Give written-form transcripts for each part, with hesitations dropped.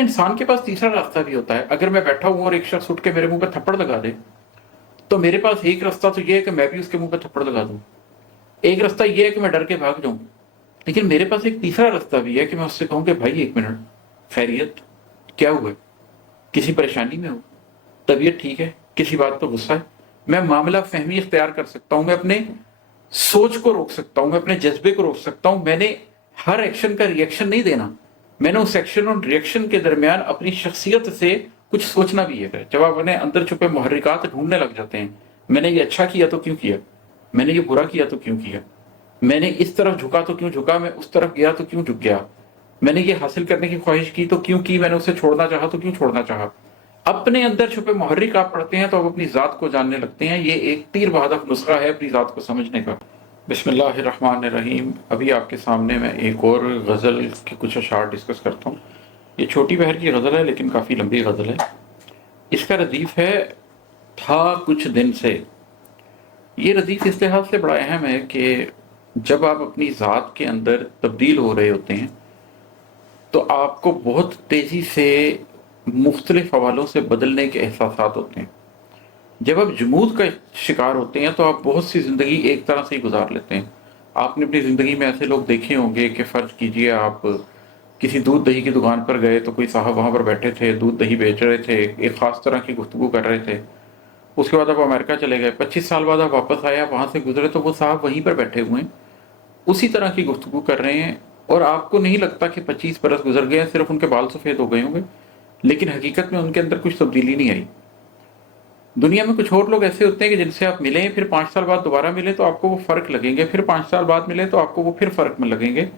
इंसान के पास तीसरा रास्ता भी होता है। अगर मैं बैठा हूं और एक शख्स उठ के मेरे मुंह पे थप्पड़ लगा दे, तो मेरे पास एक रास्ता तो ये है कि मैं भी उसके मुंह पे थप्पड़ लगा दूं। एक रास्ता ये है कि मैं डर के भाग जाऊं। लेकिन मेरे पास एक तीसरा रास्ता भी है कि मैं उससे कहूं कि भाई एक मिनट, खैरियत, क्या हुआ, किसी परेशानी में हो, तबीयत ठीक है, किसी बात पर गुस्सा है। मैं मामला फहमी इख्तियार कर सकता हूं, मैं अपने सोच को रोक सकता हूं, मैं अपने जज्बे को रोक सकता हूं। मैंने हर एक्शन का रिएक्शन नहीं देना, मैंने उस एक्शन और रिएक्शन के दरमियान अपनी शख्सियत से कुछ सोचना भी है। जब आप अपने अंदर छुपे मुहर्रिकात ढूंढने लग जाते हैं, मैंने ये अच्छा किया तो क्यों किया, मैंने ये बुरा किया तो क्यों किया, मैंने इस तरफ झुका तो क्यों झुका, मैं उस तरफ गया तो क्यों झुक गया, मैंने ये हासिल करने की ख्वाहिश की तो क्यों की, मैंने उसे छोड़ना चाहा तो क्यों छोड़ना चाहा। अपने अंदर छुपे मुहर्रिक आप पढ़ते हैं तो आप अपनी ज़ात को जानने लगते हैं। ये एक तीर बहादुर नुस्खा है अपनी ज़ात को समझने का। बिस्मिल्लाहिर्रहमानिर्रहीम। अभी आपके सामने मैं एक और गज़ल के कुछ अशार डिस्कस करता हूँ। ये छोटी बहर की गज़ल है लेकिन काफ़ी लंबी गज़ल है। इसका रदीफ़ है था कुछ दिन से। ये रदीफ़ इस लिहाज से बड़ा अहम है कि जब आप अपनी ज़ात के अंदर तब्दील हो रहे होते हैं तो आपको बहुत तेज़ी से मुख्तलिफ हवालों से बदलने के एहसासात होते हैं। जब आप जमूद का शिकार होते हैं तो आप बहुत सी ज़िंदगी एक तरह से ही गुजार लेते हैं। आपने अपनी ज़िंदगी में ऐसे लोग देखे होंगे कि फ़र्ज़ कीजिए आप किसी दूध दही की दुकान पर गए तो कोई साहब वहाँ पर बैठे थे, दूध दही बेच रहे थे, एक ख़ास तरह की गुफ्तगू कर रहे थे। उसके बाद आप अमेरिका चले गए, 25 साल बाद आप वापस आए, आप वहाँ से गुजरे तो वो साहब वहीं पर बैठे हुए हैं, उसी तरह की गुफ्तगू कर रहे हैं और आपको नहीं लगता कि 25 बरस गुजर गए हैं, सिर्फ उनके बाल सफ़ेद हो गए होंगे, लेकिन हकीकत में उनके अंदर कुछ तब्दीली नहीं आई। दुनिया में कुछ और लोग ऐसे होते हैं कि जिनसे आप मिलें, फिर 5 साल बाद दोबारा मिले तो आपको वो फ़र्क लगेंगे, फिर 5 साल बाद मिले तो आपको वो फिर फ़र्क में लगेंगे।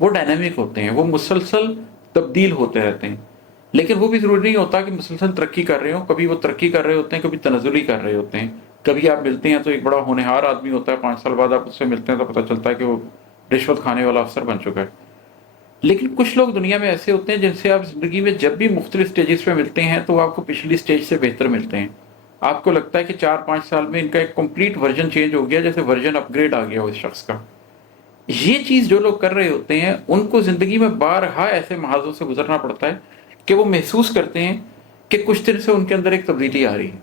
वो डायनामिक होते हैं, वो मुसलसल तब्दील होते रहते हैं। लेकिन वो भी ज़रूरी नहीं होता कि मुसलसल तरक्की कर रहे हो, कभी वो तरक्की कर रहे होते हैं, कभी तनज़्ज़ुली कर रहे होते हैं। कभी आप मिलते हैं तो एक बड़ा होनहार आदमी होता है, 5 साल बाद आप उससे मिलते हैं तो पता चलता है कि वो रिश्वत खाने वाला अफसर बन चुका है। लेकिन कुछ लोग दुनिया में ऐसे होते हैं जिनसे आप ज़िंदगी में जब भी मुख्तलिफ स्टेजेस पे मिलते हैं तो वो आपको पिछली स्टेज से बेहतर मिलते हैं। आपको लगता है कि 4-5 साल में इनका एक कंप्लीट वर्जन चेंज हो गया, जैसे वर्जन अपग्रेड आ गया उस शख्स का। ये चीज़ जो लोग कर रहे होते हैं उनको ज़िंदगी में बारहा ऐसे महाज़ों से गुजरना पड़ता है कि वो महसूस करते हैं कि कुछ दिन से उनके अंदर एक तब्दीली आ रही है,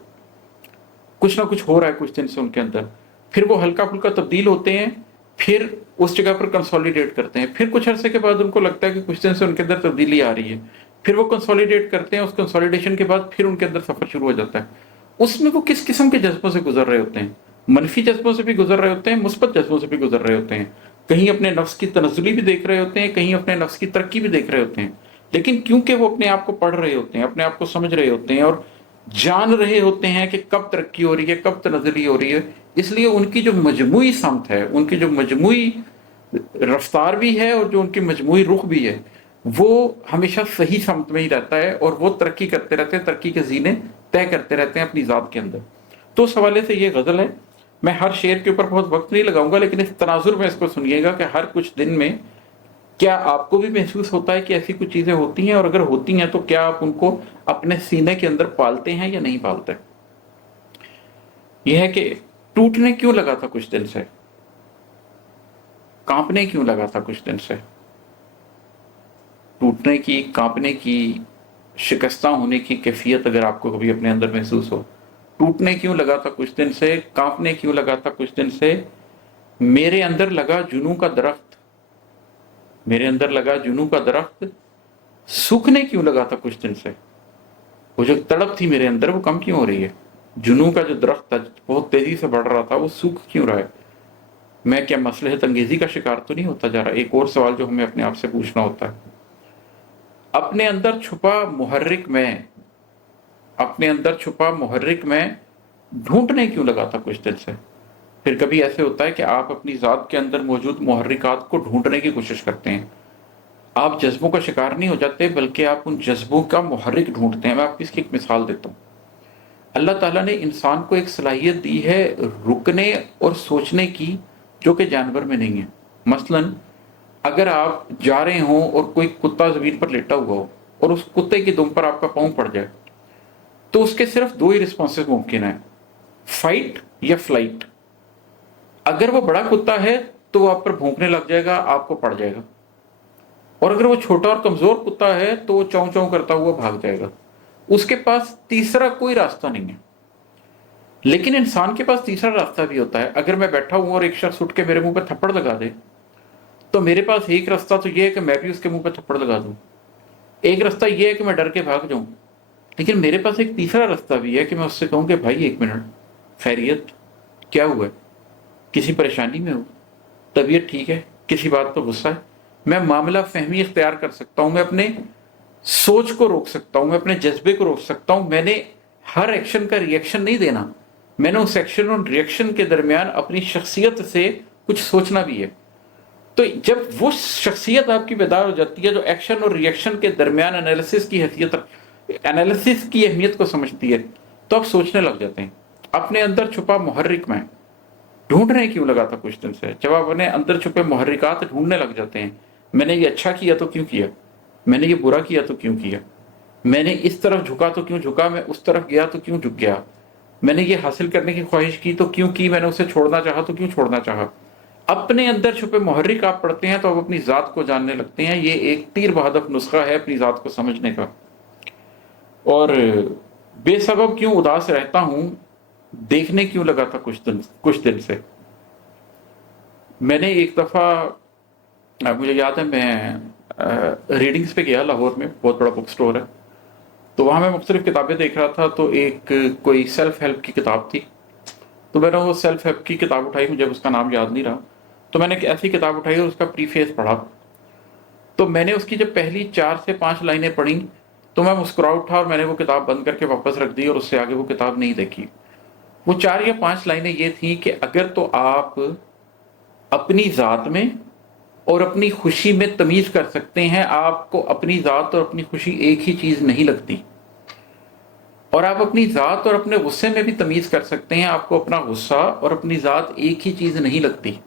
कुछ ना कुछ हो रहा है कुछ दिन से उनके अंदर। फिर वो हल्का फुल्का तब्दील होते हैं, फिर उस जगह पर कंसोलिडेट करते हैं, फिर कुछ अरसे के बाद उनको लगता है कि कुछ दिन से उनके अंदर तब्दीली आ रही है, फिर वो कंसोलिडेट करते हैं, उस कंसोलिडेशन के बाद फिर उनके अंदर सफ़र शुरू हो जाता है। उसमें वो किस किस्म के जज्बों से गुजर रहे होते हैं, मनफी जज्बों से भी गुजर रहे होते हैं, मुस्बत जज्बों से भी गुजर रहे होते हैं। कहीं अपने नफ्स की तनज़्ज़ुली भी देख रहे होते हैं, कहीं अपने नफ्स की तरक्की भी देख रहे होते हैं। लेकिन क्योंकि वो अपने आप को पढ़ रहे होते हैं, अपने आप को समझ रहे होते हैं और जान रहे होते हैं कि कब तरक्की हो रही है, कब तनज़्ज़ुली हो रही है, इसलिए उनकी जो मजमूई समत है, उनकी जो मजमूई रफ्तार भी है और जो उनकी मजमूई रुख भी है, वो हमेशा सही समत में ही रहता है और वो तरक्की करते रहते हैं, तरक्की के ज़ीने तय करते रहते हैं अपनी ज़ात के अंदर। तो उस हवाले से ये गज़ल है। मैं हर शेर के ऊपर बहुत वक्त नहीं लगाऊंगा, लेकिन इस तनाजुर में इसको सुनिएगा कि हर कुछ दिन में क्या आपको भी महसूस होता है कि ऐसी कुछ चीज़ें होती हैं, और अगर होती हैं तो क्या आप उनको अपने सीने के अंदर पालते हैं या नहीं पालते। यह है कि टूटने क्यों लगा था कुछ दिन से, कांपने क्यों लगा था कुछ दिन से। टूटने की, कांपने की, शिकस्ता होने की कैफियत अगर आपको कभी अपने अंदर महसूस हो, टूटने क्यों लगा था कुछ दिन से, कांपने क्यों लगा था कुछ दिन से, मेरे अंदर लगा जुनून का दरख्त, मेरे अंदर लगा जुनून का दरख्त, सूखने क्यों लगा था कुछ दिन से। वो जो तड़प थी मेरे अंदर वो कम क्यों हो रही है। जुनून का जो दरख्त था बहुत तेजी से बढ़ रहा था, वो सूख क्यों रहा है। मैं क्या मसलहत अंगेजी का शिकार तो नहीं होता जा रहा। एक और सवाल जो हमें अपने आप से पूछना होता है, अपने अंदर छुपा मुहर्रिक में, अपने अंदर छुपा मुहर्रिक में ढूंढने क्यों लगा था कुछ दिन से। फिर कभी ऐसे होता है कि आप अपनी ज़ात के अंदर मौजूद मुहर्रिकात को ढूंढने की कोशिश करते हैं। आप जज्बों का शिकार नहीं हो जाते, बल्कि आप उन जज्बों का मुहर्रिक ढूंढते हैं। मैं आपको इसकी एक मिसाल देता हूँ। अल्लाह ताला ने इंसान को एक सलाहियत दी है रुकने और सोचने की, जो कि जानवर में नहीं है। मसलन अगर आप जा रहे हों और कोई कुत्ता ज़मीन पर लेटा हुआ हो और उस कुत्ते की दुम पर आपका पाँव पड़ जाए, तो उसके सिर्फ दो ही रिस्पॉन्सेज मुमकिन है, फाइट या फ्लाइट। अगर वो बड़ा कुत्ता है तो वो आप पर भौंकने लग जाएगा, आपको पड़ जाएगा। और अगर वो छोटा और कमजोर कुत्ता है तो वो चौं चौं करता हुआ भाग जाएगा, उसके पास तीसरा कोई रास्ता नहीं है। लेकिन इंसान के पास तीसरा रास्ता भी होता है। अगर मैं बैठा हूं और एक शख्स उठ के मेरे मुंह पे थप्पड़ लगा दे, तो मेरे पास एक रास्ता तो ये है कि मैं भी उसके मुंह पे थप्पड़ लगा दूं, एक रास्ता ये है कि मैं डर के भाग जाऊं। लेकिन मेरे पास एक तीसरा रास्ता भी है कि मैं उससे कहूं कि भाई एक मिनट, खैरियत, क्या हुआ है, किसी परेशानी में हो, तबीयत ठीक है, किसी बात पर गुस्सा है। मैं मामला फहमी इख्तियार कर सकता हूं, मैं अपने सोच को रोक सकता हूं, मैं अपने जज्बे को रोक सकता हूं। मैंने हर एक्शन का रिएक्शन नहीं देना, मैंने उस एक्शन और रिएक्शन के दरमियान अपनी शख्सियत से कुछ सोचना भी है। तो जब वो शख्सियत आपकी बेदार हो जाती है जो एक्शन और रिएक्शन के दरमियान एनालिसिस की अहमियत को समझती है, तो आप सोचने लग जाते हैं। अपने अंदर छुपा मुहर्रिक में ढूंढ रहे क्यों लगा था कुछ दिन से, जब आप अपने अंदर छुपे मुहर्रिकात ढूंढने लग जाते हैं, मैंने ये अच्छा किया तो क्यों किया, मैंने ये बुरा किया तो क्यों किया, मैंने इस तरफ झुका तो क्यों झुका, मैं उस तरफ गया तो क्यों झुक गया, मैंने ये हासिल करने की ख्वाहिश की तो क्यों की, मैंने उसे छोड़ना चाहा तो क्यों छोड़ना चाहा। अपने अंदर छुपे मुहर्रिक आप पढ़ते हैं तो आप अपनी जात को जानने लगते हैं। ये एक तीर बहादुर नुस्खा है अपनी जात को समझने का। और बेसबब क्यों उदास रहता हूं, देखने क्यों लगा था कुछ दिन से। मैंने एक दफा, मुझे याद है, मैं रीडिंग्स पे गया, लाहौर में बहुत बड़ा बुक स्टोर है, तो वहां मैं मुख्तलिफ किताबें देख रहा था, तो एक कोई सेल्फ हेल्प की किताब थी। तो मैंने वो सेल्फ हेल्प की किताब उठाई, मुझे उसका नाम याद नहीं रहा, तो मैंने एक ऐसी किताब उठाई और उसका प्रीफेस पढ़ा। तो मैंने उसकी जब पहली 4 से 5 लाइनें पढ़ी तो मैं मुस्कुरा उठा और मैंने वो किताब बंद करके वापस रख दी और उससे आगे वो किताब नहीं देखी। वो 4 या 5 लाइनें ये थी कि अगर तो आप अपनी ज़ात में और अपनी खुशी में तमीज़ कर सकते हैं, आपको अपनी ज़ात और अपनी खुशी एक ही चीज़ नहीं लगती, और आप अपनी ज़ात और अपने गुस्से में भी तमीज़ कर सकते हैं, आपको अपना गुस्सा और अपनी ज़ात एक ही चीज़ नहीं लगती,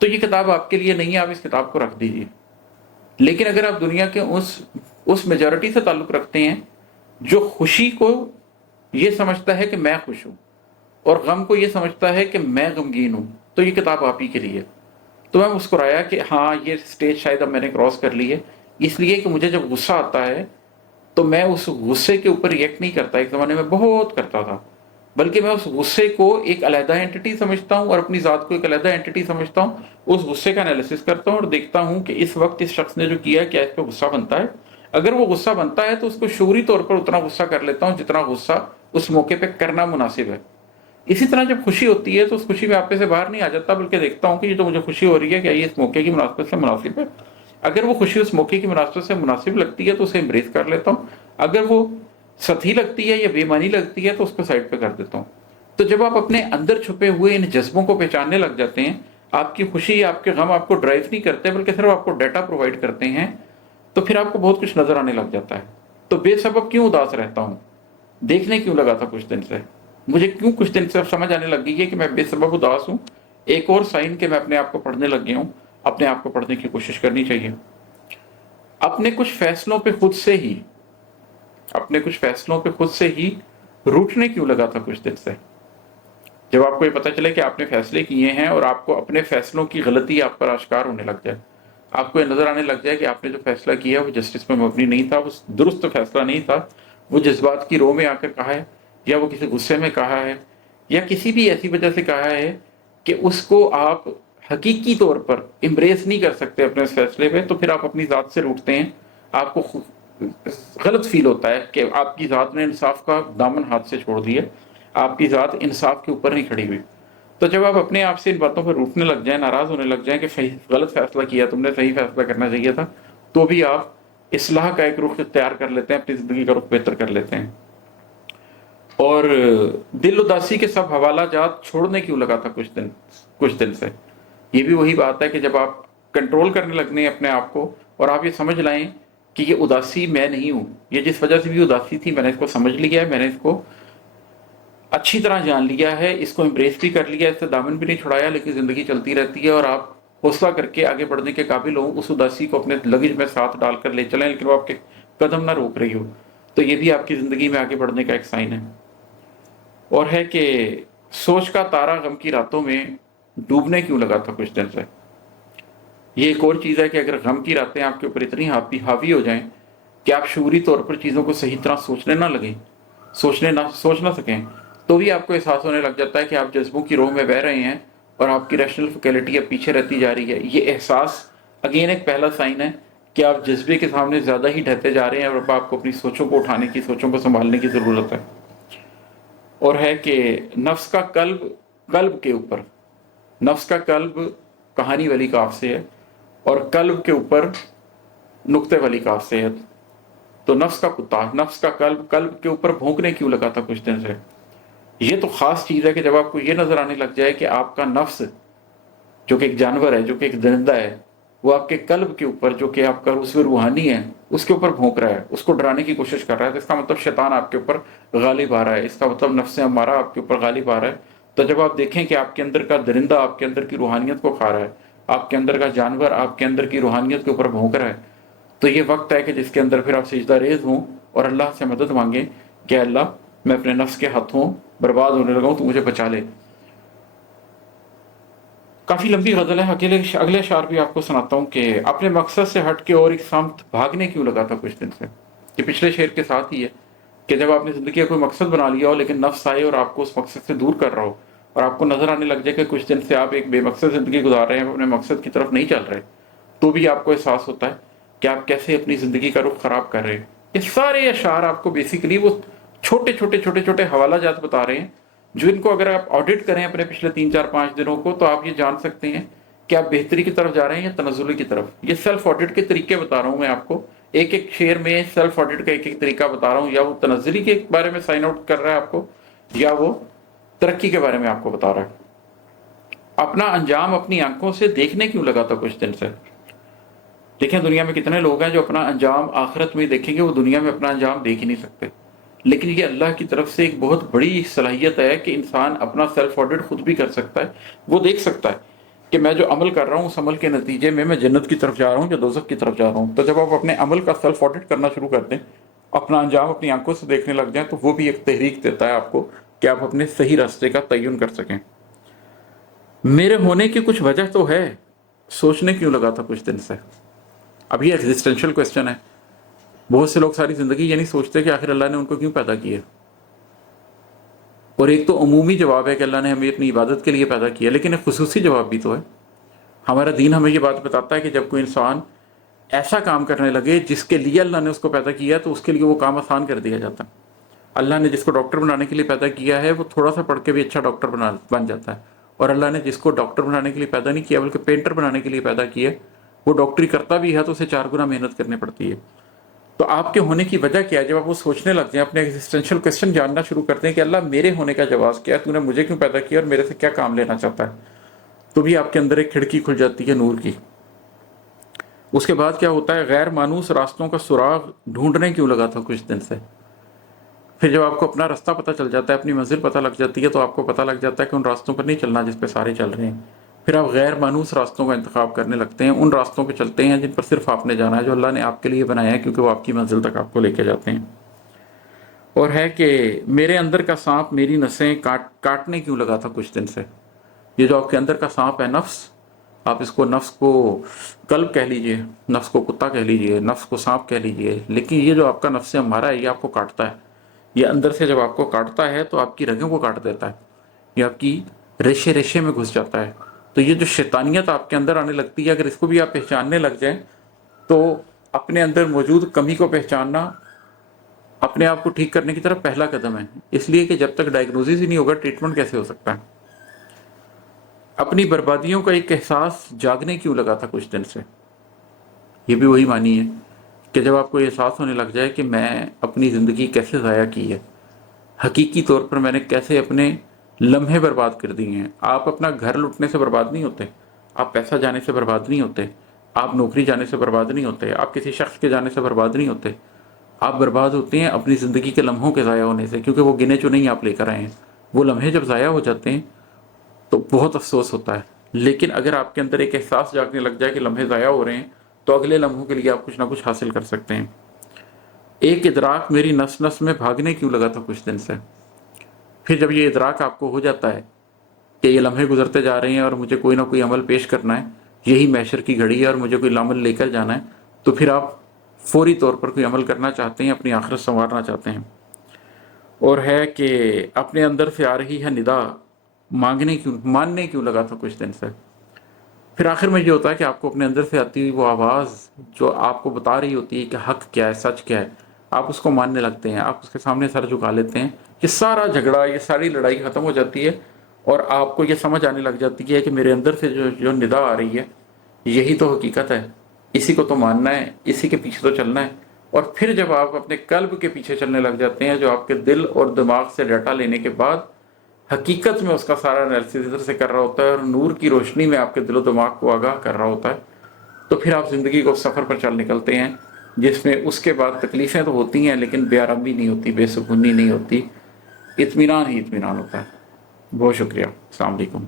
तो ये किताब आपके लिए नहीं है, आप इस किताब को रख दीजिए। लेकिन अगर आप दुनिया के उस मेजॉरिटी से ताल्लुक़ रखते हैं जो खुशी को ये समझता है कि मैं खुश हूँ और गम को ये समझता है कि मैं गमगीन हूँ, तो ये किताब आप ही के लिए। तो मैं मुस्कुराया कि हाँ, ये स्टेज शायद अब मैंने क्रॉस कर ली है, इसलिए कि मुझे जब गुस्सा आता है तो मैं उस गुस्से के ऊपर रिएक्ट नहीं करता, एक ज़माने में बहुत करता था, बल्कि मैं उस गुस्से को एक अलहदा एंटिटी समझता हूँ और अपनी ज़ात को एक अलहदा एंटिटी समझता हूँ। उस गुस्से का एनालिसिस करता हूँ और देखता हूँ कि इस वक्त इस शख्स ने जो किया है क्या इस पर गुस्सा बनता है। अगर वो गुस्सा बनता है तो उसको शऊरी तौर पर उतना गुस्सा कर लेता हूँ जितना गुस्सा उस मौके पर करना मुनासिब है। इसी तरह जब खुशी होती है तो उस खुशी में आपे से बाहर नहीं आ जाता, बल्कि देखता हूँ कि ये जो मुझे खुशी हो रही है क्या ये इस मौके की मुनासिबत से मुनासिब है। अगर वो खुशी उस मौके की मुनासिबत से मुनासिब लगती है तो उसे एम्ब्रेस कर लेता हूँ, अगर वो सतही लगती है या बेमानी लगती है तो उसको साइड पे कर देता हूँ। तो जब आप अपने अंदर छुपे हुए इन जज्बों को पहचानने लग जाते हैं, आपकी खुशी आपके गम आपको ड्राइव नहीं करते बल्कि सिर्फ आपको डाटा प्रोवाइड करते हैं, तो फिर आपको बहुत कुछ नजर आने लग जाता है। तो बेसबब क्यों उदास रहता हूँ, देखने क्यों लगा था कुछ दिन से, मुझे क्यों कुछ दिन से अब समझ आने लग गई है कि मैं बेसबब उदास हूँ, एक और साइन के मैं अपने आप को पढ़ने लग गया हूँ। अपने आप को पढ़ने की कोशिश करनी चाहिए। अपने कुछ फैसलों पे खुद से ही अपने कुछ फैसलों पे खुद से ही रूठने क्यों लगा था कुछ दिन से। जब आपको ये पता चले कि आपने फैसले किए हैं और आपको अपने फैसलों की गलती आप पर आश्कार होने लग जाए, आपको ये नजर आने लग जाए कि आपने जो फैसला किया वो जस्टिस पे मबनी नहीं था, वो दुरुस्त फैसला नहीं था, वो जज्बात की रो में आकर कहा है, या वो किसी गुस्से में कहा है, या किसी भी ऐसी वजह से कहा है कि उसको आप हकीकी तौर पर इम्ब्रेस नहीं कर सकते अपने इस फैसले पे, तो फिर आप अपनी ज़ात से रूठते हैं। आपको गलत फील होता है कि आपकी ज़ात ने इंसाफ का दामन हाथ से छोड़ दिया, आपकी ज़ात इंसाफ के ऊपर नहीं खड़ी हुई। तो जब आप अपने आप से इन बातों पर रूठने लग जाएं, नाराज़ होने लग जाएं कि सही गलत फैसला किया तुमने, सही फैसला करना चाहिए था, तो भी आप इस्लाह का एक रुख इख्तियार कर लेते हैं, अपनी ज़िंदगी का रुख बेहतर कर लेते हैं। और दिल उदासी के सब हवाला जात छोड़ने क्यों लगा था कुछ दिन से। ये भी वही बात है कि जब आप कंट्रोल करने लगने हैं अपने आप को और आप ये समझ लाएं कि ये उदासी मैं नहीं हूं, ये जिस वजह से भी उदासी थी मैंने इसको समझ लिया है, मैंने इसको अच्छी तरह जान लिया है, इसको एम्ब्रेस भी कर लिया, इससे दामन भी नहीं छुड़ाया, लेकिन जिंदगी चलती रहती है और आप हौसला करके आगे बढ़ने के काबिल हो। उस उदासी को अपने लगेज में साथ डालकर ले चलें, लेकिन वो आपके कदम ना रोक रही हो, तो ये भी आपकी जिंदगी में आगे बढ़ने का एक साइन है। और है कि सोच का तारा गम की रातों में डूबने क्यों लगा था कुछ दिन से। یہ ایک اور چیز ہے کہ اگر غم کی راتیں آپ کے اوپر اتنی حاوی ہو جائیں کہ آپ شعوری طور پر چیزوں کو صحیح طرح سوچنے نہ لگیں، سوچ نہ سکیں، تو بھی آپ کو احساس ہونے لگ جاتا ہے کہ آپ جذبوں کی روح میں بہہ رہے ہیں اور آپ کی ریشنل فیکلٹی اب پیچھے رہتی جا رہی ہے۔ یہ احساس اگین ایک پہلا سائن ہے کہ آپ جذبے کے سامنے زیادہ ہی ڈھہتے جا رہے ہیں اور اب آپ کو اپنی سوچوں کو اٹھانے کی، سوچوں کو سنبھالنے کی ضرورت ہے۔ اور ہے کہ نفس کا قلب کے اوپر، نفس کا قلب کہانی والی کاف سے ہے اور قلب کے اوپر نقطے والی کاف سے ہے۔ تو نفس کا کتا، نفس کا قلب کے اوپر بھونکنے کیوں لگا تھا کچھ دن سے؟ یہ تو خاص چیز ہے کہ جب آپ کو یہ نظر آنے لگ جائے کہ آپ کا نفس جو کہ ایک جانور ہے، جو کہ ایک درندہ ہے، وہ آپ کے قلب کے اوپر جو کہ آپ کا رسو روحانی ہے اس کے اوپر بھونک رہا ہے، اس کو ڈرانے کی کوشش کر رہا ہے، تو اس کا مطلب شیطان آپ کے اوپر غالب آ رہا ہے، اس کا مطلب نفس امارہ آپ کے اوپر غالب آ رہا ہے۔ تو جب آپ دیکھیں کہ آپ کے اندر کا درندہ آپ کے اندر کی روحانیت کو کھا رہا ہے، آپ کے اندر کا جانور آپ کے اندر کی روحانیت کے اوپر بھونک رہا ہے، تو یہ وقت ہے کہ جس کے اندر پھر آپ سجدہ ریز ہوں اور اللہ سے مدد مانگیں کہ اللہ میں اپنے نفس کے ہاتھوں برباد ہونے لگا ہوں، تو مجھے بچا لے۔ کافی لمبی غزل ہے، اگلے اشعار بھی آپ کو سناتا ہوں کہ اپنے مقصد سے ہٹ کے اور ایک سمت بھاگنے کیوں لگا تھا کچھ دن سے۔ یہ پچھلے شعر کے ساتھ ہی ہے کہ جب آپ نے زندگی کا کوئی مقصد بنا لیا ہو لیکن نفس آئے اور آپ کو اس مقصد سے دور کر رہا ہو اور آپ کو نظر آنے لگ جائے کہ کچھ دن سے آپ ایک بے مقصد زندگی گزار رہے ہیں، اپنے مقصد کی طرف نہیں چل رہے، تو بھی آپ کو احساس ہوتا ہے کہ آپ کیسے اپنی زندگی کا رخ خراب کر رہے ہیں۔ یہ سارے اشعار آپ کو بیسیکلی وہ چھوٹے حوالہ جات بتا رہے ہیں جو ان کو اگر آپ آڈٹ کریں اپنے پچھلے 3 4 5 دنوں کو تو آپ یہ جان سکتے ہیں کہ آپ بہتری کی طرف جا رہے ہیں یا تنزلی کی طرف۔ یہ سیلف آڈٹ کے طریقے بتا رہا ہوں میں آپ کو، ایک ایک شعر میں سیلف آڈٹ کا ایک ایک طریقہ بتا رہا ہوں، یا وہ تنزلی کے بارے میں سائن آؤٹ کر رہا ہے آپ کو، یا وہ ترقی کے بارے میں آپ کو بتا رہا ہے۔ اپنا انجام اپنی آنکھوں سے دیکھنے کیوں لگا تھا کچھ دن سے؟ دیکھیں دنیا میں کتنے لوگ ہیں جو اپنا انجام آخرت میں دیکھیں گے، وہ دنیا میں اپنا انجام دیکھ ہی نہیں سکتے۔ لیکن یہ اللہ کی طرف سے ایک بہت بڑی صلاحیت ہے کہ انسان اپنا سیلف آڈٹ خود بھی کر سکتا ہے، وہ دیکھ سکتا ہے کہ میں جو عمل کر رہا ہوں اس عمل کے نتیجے میں جنت کی طرف جا رہا ہوں یا دوزخ کی طرف جا رہا ہوں۔ تو جب آپ اپنے عمل کا سیلف آڈٹ کرنا شروع کر دیں، اپنا انجام اپنی آنکھوں سے دیکھنے لگ جائیں، تو وہ بھی ایک تحریک دیتا ہے آپ کو کہ آپ اپنے صحیح راستے کا تعین کر سکیں۔ میرے ہونے کی کچھ وجہ تو ہے، سوچنے کیوں لگا تھا کچھ دن سے؟ اب یہ ایگزسٹینشیل کوسچن ہے۔ بہت سے لوگ ساری زندگی یہ نہیں سوچتے کہ آخر اللہ نے ان کو کیوں پیدا کیا، اور ایک تو عمومی جواب ہے کہ اللہ نے ہمیں اپنی عبادت کے لیے پیدا کیا، لیکن ایک خصوصی جواب بھی تو ہے۔ ہمارا دین ہمیں یہ بات بتاتا ہے کہ جب کوئی انسان ایسا کام کرنے لگے جس کے لیے اللہ نے اس کو پیدا کیا تو اس کے لیے وہ کام آسان کر دیا جاتا ہے۔ اللہ نے جس کو ڈاکٹر بنانے کے لیے پیدا کیا ہے وہ تھوڑا سا پڑھ کے بھی اچھا ڈاکٹر بن جاتا ہے، اور اللہ نے جس کو ڈاکٹر بنانے کے لیے پیدا نہیں کیا بلکہ پینٹر بنانے کے لیے پیدا کیا، وہ ڈاکٹری کرتا بھی ہے تو اسے 4 گنا محنت کرنی پڑتی ہے۔ تو آپ کے ہونے کی وجہ کیا ہے؟ جب آپ وہ سوچنے لگ جائیں، اپنے ایگزسٹینشیل کوسچن جاننا شروع کرتے ہیں کہ اللہ میرے ہونے کا جواز کیا ہے، تو نے مجھے کیوں پیدا کیا اور میرے سے کیا کام لینا چاہتا ہے، تو بھی آپ کے اندر ایک کھڑکی کھل جاتی ہے نور کی۔ اس کے بعد کیا ہوتا ہے؟ غیر مانوس راستوں کا سراغ ڈھونڈنے کیوں لگا تھا کچھ دن سے؟ پھر جب آپ کو اپنا راستہ پتہ چل جاتا ہے، اپنی منزل پتہ لگ جاتی ہے، تو آپ کو پتہ لگ جاتا ہے کہ ان راستوں پر نہیں چلنا جس پہ سارے چل رہے ہیں۔ پھر آپ غیر مانوس راستوں کا انتخاب کرنے لگتے ہیں، ان راستوں پہ چلتے ہیں جن پر صرف آپ نے جانا ہے، جو اللہ نے آپ کے لیے بنایا ہے، کیونکہ وہ آپ کی منزل تک آپ کو لے کے جاتے ہیں۔ اور ہے کہ میرے اندر کا سانپ میری نسیں کاٹنے کیوں لگا تھا کچھ دن سے؟ یہ جو آپ کے اندر کا سانپ ہے نفس، آپ اس کو نفس کو کلب کہہ لیجئے، نفس کو کتا کہہ لیجئے، نفس کو سانپ کہہ لیجئے، لیکن یہ جو آپ کا نفس ہمارا ہے یہ آپ کو کاٹتا ہے۔ یہ اندر سے جب آپ کو کاٹتا ہے تو آپ کی رگوں کو کاٹ دیتا ہے، یہ آپ کی ریشے ریشے میں گھس جاتا ہے۔ تو یہ جو شیطانیت آپ کے اندر آنے لگتی ہے، اگر اس کو بھی آپ پہچاننے لگ جائیں تو اپنے اندر موجود کمی کو پہچاننا اپنے آپ کو ٹھیک کرنے کی طرف پہلا قدم ہے، اس لیے کہ جب تک ڈائگنوزس ہی نہیں ہوگا ٹریٹمنٹ کیسے ہو سکتا ہے۔ اپنی بربادیوں کا ایک احساس جاگنے کیوں لگا تھا کچھ دن سے؟ یہ بھی وہی معنی ہے کہ جب آپ کو یہ احساس ہونے لگ جائے کہ میں اپنی زندگی کیسے ضائع کی ہے، حقیقی طور پر میں نے کیسے اپنے لمحے برباد کر دیے ہیں۔ آپ اپنا گھر لوٹنے سے برباد نہیں ہوتے، آپ پیسہ جانے سے برباد نہیں ہوتے، آپ نوکری جانے سے برباد نہیں ہوتے، آپ کسی شخص کے جانے سے برباد نہیں ہوتے، آپ برباد ہوتے ہیں اپنی زندگی کے لمحوں کے ضائع ہونے سے، کیونکہ وہ گنے چنے ہی آپ لے کر آئے ہیں۔ وہ لمحے جب ضائع ہو جاتے ہیں تو بہت افسوس ہوتا ہے، لیکن اگر آپ کے اندر ایک احساس جاگنے لگ جائے کہ لمحے ضائع ہو رہے ہیں تو اگلے لمحوں کے لیے آپ کچھ نہ کچھ حاصل کر سکتے ہیں۔ ایک ادراک میری نس نس میں بھاگنے کیوں لگا تھا کچھ دن سے؟ پھر جب یہ ادراک آپ کو ہو جاتا ہے کہ یہ لمحے گزرتے جا رہے ہیں اور مجھے کوئی نہ کوئی عمل پیش کرنا ہے، यही मैशर की घड़ी है और मुझे कोई अमल लेकर जाना है, तो फिर आप फौरी तौर पर कोई अमल करना चाहते हैं, अपनी आखिरत संवारना चाहते हैं। और है कि अपने अंदर से आ रही है निदा, मानने क्यों लगा था कुछ दिन से। फिर आखिर में ये होता है कि आपको अपने अंदर से आती हुई वो आवाज़ जो आपको बता रही होती है कि हक क्या है, सच क्या है, आप उसको मानने लगते हैं, आप उसके सामने सर झुका लेते हैं। ये सारा झगड़ा, ये सारी लड़ाई ख़त्म हो जाती है और आपको ये समझ आने लग जाती है कि मेरे अंदर से जो जो निदा आ रही है, यही तो हकीकत है, इसी को तो मानना है, इसी के पीछे तो चलना है। और फिर जब आप अपने कल्ब के पीछे चलने लग जाते हैं, जो आपके दिल और दिमाग से डाटा लेने के बाद हकीकत में उसका सारा एनालिसिस इधर से कर रहा होता है और नूर की रोशनी में आपके दिलो दिमाग को आगाह कर रहा होता है, तो फिर आप ज़िंदगी को सफ़र पर चल निकलते हैं, जिसमें उसके बाद तकलीफ़ें तो होती हैं लेकिन बेआरामी नहीं होती, बेसुकूनी नहीं होती, इत्मीनान ही इत्मीनान होता है। बहुत शुक्रिया। अस्सलाम वालेकुम।